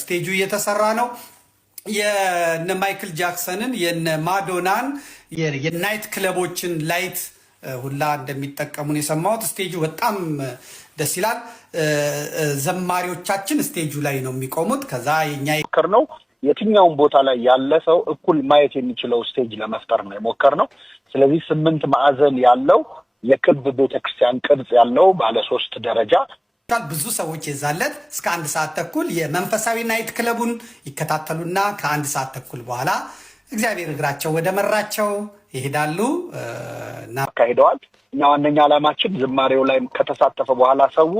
ስቴጁ እየተሰራ ነው። የነ ማይክል ጃክሰንን የነ ማዶናን የናይት ክለቦችን ላይት ሁላ እንደሚጠቀሙን የሰማሁት። ስቴጁ በጣም ደስ ይላል። ዘማሪዎቻችን ስቴጁ ላይ ነው የሚቆሙት። ከዛ የኛ ነው የትኛውን ቦታ ላይ ያለ ሰው እኩል ማየት የሚችለው ስቴጅ ለመፍጠር ነው የሞከርነው። ስለዚህ 8 ማዕዘን ያለው የክብ ቤተክርስቲያን ቅርጽ ያለው ባለ 3 ደረጃ ብዙ ሰዎች የዛለት እስከ 1 ሰዓት ተኩል የመንፈሳዊ ናይት ክለቡን ይከታተሉና ከ1 ሰዓት ተኩል በኋላ እግዚአብሔር እግራቸው ወደ መራቸው ይሄዳሉ እና አካሂደዋል። እና ዋነኛ ዓላማችን ዝማሬው ላይ ከተሳተፈ በኋላ ሰው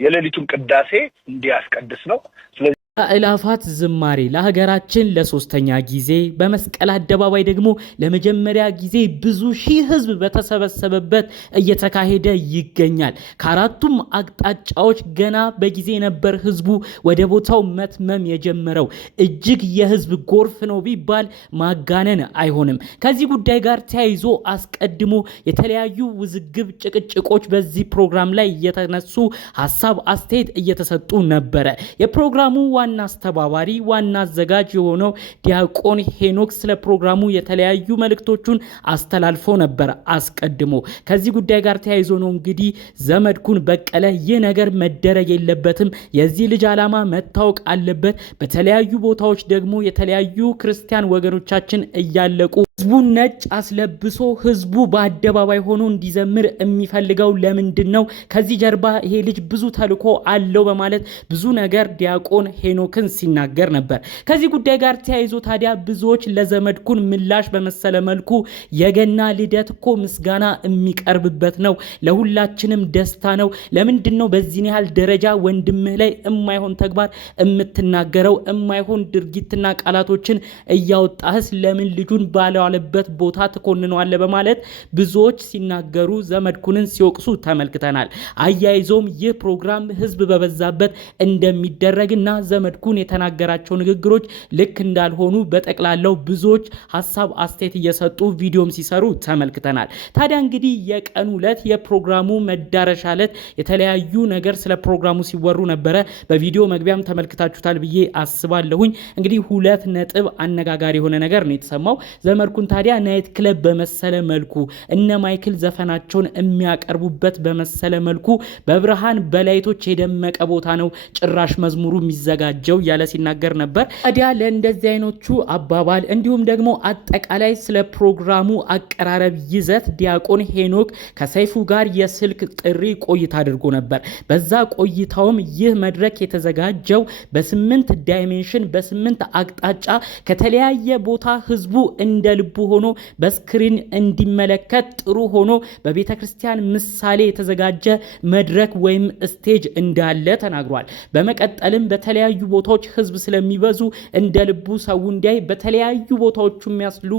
የሌሊቱን ቅዳሴ እንዲያስቀድስ ነው። ስለዚህ አእላፋት ዝማሬ ለሀገራችን ለሶስተኛ ጊዜ በመስቀል አደባባይ ደግሞ ለመጀመሪያ ጊዜ ብዙ ሺህ ህዝብ በተሰበሰበበት እየተካሄደ ይገኛል። ከአራቱም አቅጣጫዎች ገና በጊዜ ነበር ህዝቡ ወደ ቦታው መትመም የጀመረው። እጅግ የህዝብ ጎርፍ ነው ቢባል ማጋነን አይሆንም። ከዚህ ጉዳይ ጋር ተያይዞ አስቀድሞ የተለያዩ ውዝግብ ጭቅጭቆች በዚህ ፕሮግራም ላይ እየተነሱ ሀሳብ አስተያየት እየተሰጡ ነበረ። የፕሮግራሙ ዋና አስተባባሪ ዋና አዘጋጅ የሆነው ዲያቆን ሄኖክ ስለ ፕሮግራሙ የተለያዩ መልእክቶቹን አስተላልፎ ነበር። አስቀድሞ ከዚህ ጉዳይ ጋር ተያይዞ ነው እንግዲህ ዘመድኩን በቀለ ይህ ነገር መደረግ የለበትም፣ የዚህ ልጅ ዓላማ መታወቅ አለበት፣ በተለያዩ ቦታዎች ደግሞ የተለያዩ ክርስቲያን ወገኖቻችን እያለቁ ህዝቡ ነጭ አስለብሶ ህዝቡ በአደባባይ ሆኖ እንዲዘምር የሚፈልገው ለምንድን ነው? ከዚህ ጀርባ ይሄ ልጅ ብዙ ተልኮ አለው በማለት ብዙ ነገር ዲያቆን ሄኖክን ሲናገር ነበር። ከዚህ ጉዳይ ጋር ተያይዞ ታዲያ ብዙዎች ለዘመድኩን ምላሽ በመሰለ መልኩ የገና ልደት እኮ ምስጋና የሚቀርብበት ነው፣ ለሁላችንም ደስታ ነው፣ ለምንድን ነው በዚህ ያህል ደረጃ ወንድምህ ላይ የማይሆን ተግባር የምትናገረው? የማይሆን ድርጊትና ቃላቶችን እያወጣህስ ለምን ልጁን ባለበት ቦታ ተኮንነዋል በማለት ብዙዎች ሲናገሩ ዘመድኩንን ሲወቅሱ ተመልክተናል። አያይዞም ይህ ፕሮግራም ህዝብ በበዛበት እንደሚደረግና ዘመድኩን የተናገራቸው ንግግሮች ልክ እንዳልሆኑ በጠቅላላው ብዙዎች ሐሳብ አስተያየት እየሰጡ ቪዲዮም ሲሰሩ ተመልክተናል። ታዲያ እንግዲህ የቀኑ ዕለት የፕሮግራሙ መዳረሻ ዕለት የተለያዩ ነገር ስለ ፕሮግራሙ ሲወሩ ነበረ። በቪዲዮ መግቢያም ተመልክታችሁታል ብዬ አስባለሁኝ። እንግዲህ 2 ነጥብ አነጋጋሪ የሆነ ነገር ነው የተሰማው። ዘመድኩን ታዲያ ናይት ክለብ በመሰለ መልኩ እነ ማይክል ዘፈናቸውን የሚያቀርቡበት በመሰለ መልኩ በብርሃን በላይቶች የደመቀ ቦታ ነው ጭራሽ መዝሙሩ የሚዘጋጀው ያለ ሲናገር ነበር። ታዲያ ለእንደዚህ አይኖቹ አባባል እንዲሁም ደግሞ አጠቃላይ ስለ ፕሮግራሙ አቀራረብ ይዘት ዲያቆን ሄኖክ ከሰይፉ ጋር የስልክ ጥሪ ቆይታ አድርጎ ነበር። በዛ ቆይታውም ይህ መድረክ የተዘጋጀው በ8 ዳይሜንሽን በ8 አቅጣጫ ከተለያየ ቦታ ህዝቡ እንደ ልቡ ሆኖ በስክሪን እንዲመለከት ጥሩ ሆኖ በቤተክርስቲያን ምሳሌ የተዘጋጀ መድረክ ወይም ስቴጅ እንዳለ ተናግሯል። በመቀጠልም በተለያዩ ቦታዎች ህዝብ ስለሚበዙ እንደ ልቡ ሰው እንዲያይ በተለያዩ ቦታዎች የሚያስሉ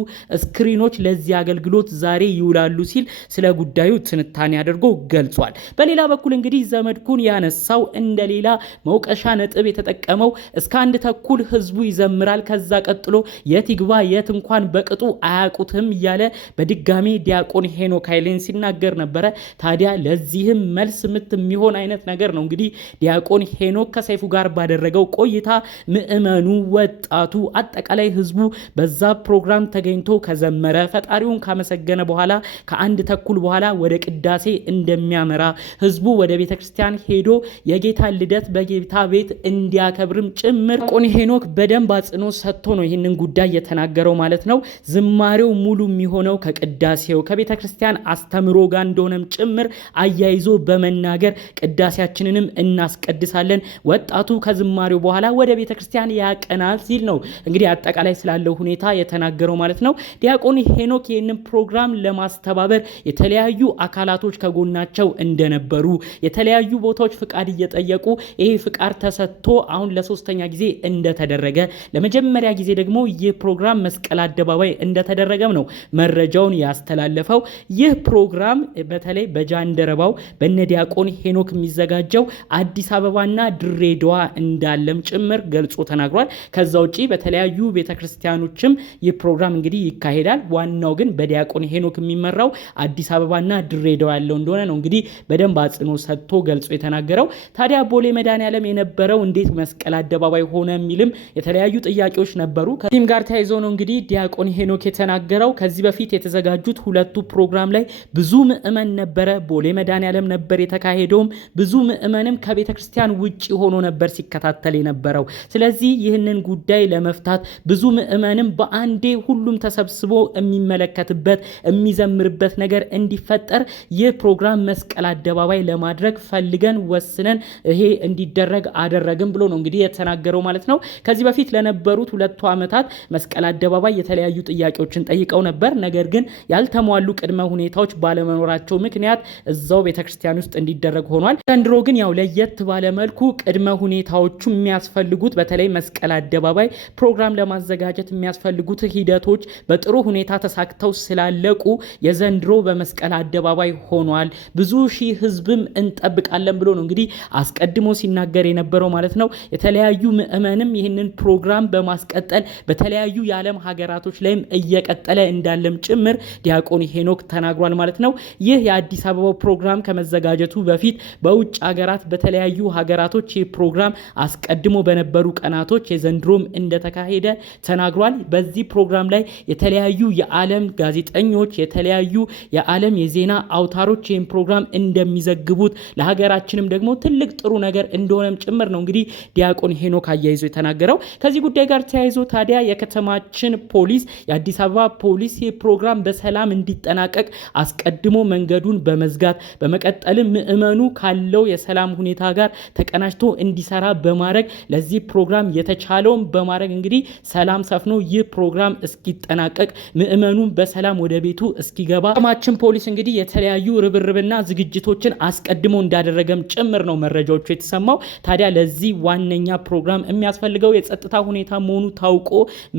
ስክሪኖች ለዚህ አገልግሎት ዛሬ ይውላሉ ሲል ስለ ጉዳዩ ትንታኔ አድርጎ ገልጿል። በሌላ በኩል እንግዲህ ዘመድኩን ያነሳው እንደሌላ መውቀሻ ነጥብ የተጠቀመው እስከ 1 ተኩል ህዝቡ ይዘምራል፣ ከዛ ቀጥሎ የት ይግባ የት እንኳን በቅጡ አያቁትም እያለ በድጋሚ ዲያቆን ሄኖክ ኃይሌን ሲናገር ነበረ። ታዲያ ለዚህም መልስ ምት የሚሆን አይነት ነገር ነው እንግዲህ ዲያቆን ሄኖክ ከሰይፉ ጋር ባደረገው ቆይታ ምእመኑ፣ ወጣቱ፣ አጠቃላይ ህዝቡ በዛ ፕሮግራም ተገኝቶ ከዘመረ ፈጣሪውን ካመሰገነ በኋላ ከ1 ተኩል በኋላ ወደ ቅዳሴ እንደሚያመራ ህዝቡ ወደ ቤተክርስቲያን ሄዶ የጌታ ልደት በጌታ ቤት እንዲያከብርም ጭምር ዲያቆን ሄኖክ በደንብ አጽንኦት ሰጥቶ ነው ይህንን ጉዳይ የተናገረው ማለት ነው። ዝማሬው ሙሉ የሚሆነው ከቅዳሴው ከቤተክርስቲያን አስተምሮ ጋር እንደሆነም ጭምር አያይዞ በመናገር ቅዳሴያችንንም እናስቀድሳለን፣ ወጣቱ ከዝማሬው በኋላ ወደ ቤተክርስቲያን ያቀናል ሲል ነው እንግዲህ አጠቃላይ ስላለው ሁኔታ የተናገረው ማለት ነው። ዲያቆን ሄኖክ ይህንን ፕሮግራም ለማስተባበር የተለያዩ አካላቶች ከጎናቸው እንደነበሩ የተለያዩ ቦታዎች ፍቃድ እየጠየቁ ይሄ ፍቃድ ተሰጥቶ አሁን ለሶስተኛ ጊዜ እንደተደረገ ለመጀመሪያ ጊዜ ደግሞ ይህ ፕሮግራም መስቀል አደባባይ እንደ እንደተደረገም ነው መረጃውን ያስተላለፈው። ይህ ፕሮግራም በተለይ በጃንደረባው በነዲያቆን ሄኖክ የሚዘጋጀው አዲስ አበባና ድሬዳዋ እንዳለም ጭምር ገልጾ ተናግሯል። ከዛ ውጪ በተለያዩ ቤተክርስቲያኖችም ይህ ፕሮግራም እንግዲህ ይካሄዳል። ዋናው ግን በዲያቆን ሄኖክ የሚመራው አዲስ አበባና ድሬዳዋ ያለው እንደሆነ ነው እንግዲህ በደንብ አጽንኦ ሰጥቶ ገልጾ የተናገረው። ታዲያ ቦሌ መድኃኔዓለም የነበረው እንዴት መስቀል አደባባይ ሆነ የሚልም የተለያዩ ጥያቄዎች ነበሩ። ከዚህም ጋር ተያይዞ ነው እንግዲህ ዲያቆን ሄኖክ የተናገረው ከዚህ በፊት የተዘጋጁት ሁለቱ ፕሮግራም ላይ ብዙ ምዕመን ነበረ። ቦሌ መድኃኔዓለም ነበር የተካሄደውም። ብዙ ምዕመንም ከቤተ ክርስቲያን ውጪ ሆኖ ነበር ሲከታተል የነበረው። ስለዚህ ይህንን ጉዳይ ለመፍታት ብዙ ምዕመንም በአንዴ ሁሉም ተሰብስቦ የሚመለከትበት የሚዘምርበት ነገር እንዲፈጠር ይህ ፕሮግራም መስቀል አደባባይ ለማድረግ ፈልገን ወስነን ይሄ እንዲደረግ አደረግን ብሎ ነው እንግዲህ የተናገረው ማለት ነው። ከዚህ በፊት ለነበሩት 2 ዓመታት መስቀል አደባባይ የተለያዩ ጥያቄዎችን ጠይቀው ነበር። ነገር ግን ያልተሟሉ ቅድመ ሁኔታዎች ባለመኖራቸው ምክንያት እዛው ቤተክርስቲያን ውስጥ እንዲደረግ ሆኗል። ዘንድሮ ግን ያው ለየት ባለ መልኩ ቅድመ ሁኔታዎቹ የሚያስፈልጉት በተለይ መስቀል አደባባይ ፕሮግራም ለማዘጋጀት የሚያስፈልጉት ሂደቶች በጥሩ ሁኔታ ተሳክተው ስላለቁ የዘንድሮ በመስቀል አደባባይ ሆኗል። ብዙ ሺህ ህዝብም እንጠብቃለን ብሎ ነው እንግዲህ አስቀድሞ ሲናገር የነበረው ማለት ነው። የተለያዩ ምዕመንም ይህንን ፕሮግራም በማስቀጠል በተለያዩ የዓለም ሀገራቶች ላይም እየቀጠለ እንዳለም ጭምር ዲያቆን ሄኖክ ተናግሯል ማለት ነው። ይህ የአዲስ አበባው ፕሮግራም ከመዘጋጀቱ በፊት በውጭ ሀገራት በተለያዩ ሀገራቶች ይህ ፕሮግራም አስቀድሞ በነበሩ ቀናቶች የዘንድሮም እንደተካሄደ ተናግሯል። በዚህ ፕሮግራም ላይ የተለያዩ የዓለም ጋዜጠኞች የተለያዩ የዓለም የዜና አውታሮች ይህን ፕሮግራም እንደሚዘግቡት ለሀገራችንም ደግሞ ትልቅ ጥሩ ነገር እንደሆነም ጭምር ነው እንግዲህ ዲያቆን ሄኖክ አያይዞ የተናገረው። ከዚህ ጉዳይ ጋር ተያይዞ ታዲያ የከተማችን ፖሊስ የአዲስ አበባ ፖሊስ ይህ ፕሮግራም በሰላም እንዲጠናቀቅ አስቀድሞ መንገዱን በመዝጋት በመቀጠልም ምዕመኑ ካለው የሰላም ሁኔታ ጋር ተቀናጅቶ እንዲሰራ በማድረግ ለዚህ ፕሮግራም የተቻለውን በማድረግ እንግዲህ ሰላም ሰፍኖ ይህ ፕሮግራም እስኪጠናቀቅ ምዕመኑ በሰላም ወደ ቤቱ እስኪገባ ከተማችን ፖሊስ እንግዲህ የተለያዩ ርብርብና ዝግጅቶችን አስቀድሞ እንዳደረገም ጭምር ነው መረጃዎቹ የተሰማው። ታዲያ ለዚህ ዋነኛ ፕሮግራም የሚያስፈልገው የጸጥታ ሁኔታ መሆኑ ታውቆ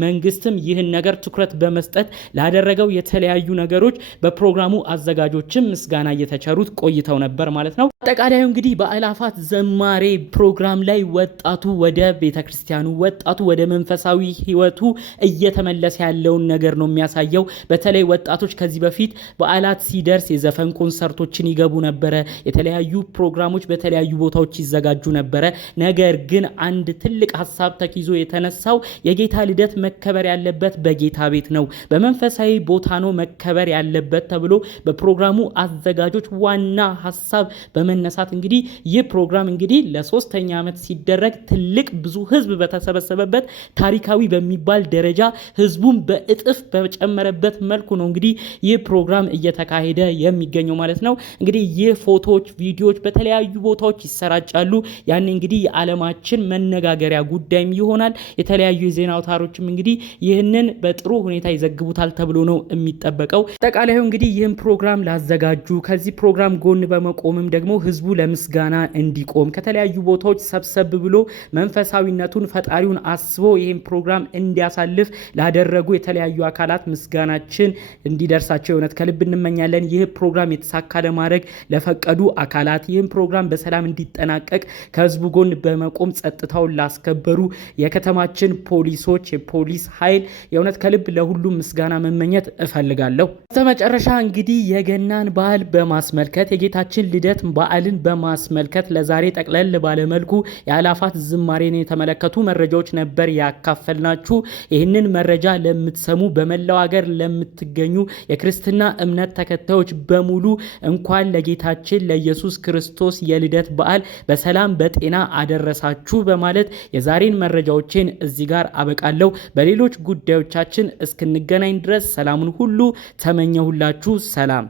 መንግስትም ይህን ነገር ትኩረት በመስጠት ላደረገው የተለያዩ ነገሮች በፕሮግራሙ አዘጋጆችም ምስጋና እየተቸሩት ቆይተው ነበር ማለት ነው። አጠቃላዩ እንግዲህ በአላፋት ዘማሬ ፕሮግራም ላይ ወጣቱ ወደ ቤተክርስቲያኑ ወጣቱ ወደ መንፈሳዊ ህይወቱ እየተመለሰ ያለውን ነገር ነው የሚያሳየው። በተለይ ወጣቶች ከዚህ በፊት በዓላት ሲደርስ የዘፈን ኮንሰርቶችን ይገቡ ነበረ። የተለያዩ ፕሮግራሞች በተለያዩ ቦታዎች ይዘጋጁ ነበረ። ነገር ግን አንድ ትልቅ ሐሳብ ተኪዞ የተነሳው የጌታ ልደት መከበር ያለበት በጌታ ቤት ነው፣ በመንፈሳዊ ቦታ ነው መከበር ያለበት ተብሎ በፕሮግራሙ አዘጋጆች ዋና ሐሳብ በመነሳት እንግዲህ ይህ ፕሮግራም እንግዲህ ለ3ኛ ዓመት ሲደረግ ትልቅ ብዙ ህዝብ በተሰበሰበበት ታሪካዊ በሚባል ደረጃ ህዝቡን በእጥፍ በጨመረበት መልኩ ነው እንግዲህ ይህ ፕሮግራም እየተካሄደ የሚገኘው ማለት ነው። እንግዲህ ይህ ፎቶዎች፣ ቪዲዮዎች በተለያዩ ቦታዎች ይሰራጫሉ። ያን እንግዲህ የዓለማችን መነጋገሪያ ጉዳይም ይሆናል። የተለያዩ የዜና አውታሮችም እንግዲህ ይህንን በጥሩ ሁኔታ ይዘግቡታል ተብሎ ነው የሚጠበቀው። አጠቃላዩ እንግዲህ ይህን ፕሮግራም ላዘጋጁ ከዚህ ፕሮግራም ጎን በመቆምም ደግሞ ህዝቡ ለምስጋና እንዲቆም ከተለያዩ ቦታዎች ሰብሰብ ብሎ መንፈሳዊነቱን ፈጣሪውን አስቦ ይህን ፕሮግራም እንዲያሳልፍ ላደረጉ የተለያዩ አካላት ምስጋናችን እንዲደርሳቸው የእውነት ከልብ እንመኛለን። ይህ ፕሮግራም የተሳካ ለማድረግ ለፈቀዱ አካላት ይህን ፕሮግራም በሰላም እንዲጠናቀቅ ከህዝቡ ጎን በመቆም ጸጥታውን ላስከበሩ የከተማችን ፖሊሶች፣ የፖሊስ ኃይል የእውነት ከልብ ለሁሉም ምስጋና መመኘት እፈልጋለሁ። በመጨረሻ እንግዲህ የገናን በዓል በማስመልከት የጌታችን ልደት በዓልን በማስመልከት ለዛሬ ጠቅለል ባለመልኩ የአላፋት ዝማሬን የተመለከቱ መረጃዎች ነበር ያካፈልናችሁ። ይህንን መረጃ ለምትሰሙ በመላው ሀገር ለምትገኙ የክርስትና እምነት ተከታዮች በሙሉ እንኳን ለጌታችን ለኢየሱስ ክርስቶስ የልደት በዓል በሰላም በጤና አደረሳችሁ በማለት የዛሬን መረጃዎችን እዚህ ጋር አበቃለሁ። በሌሎች ጉዳዮቻችን እስክንገናኝ ድረስ ሰላሙን ሁሉ ተመኘሁላችሁ። ሰላም።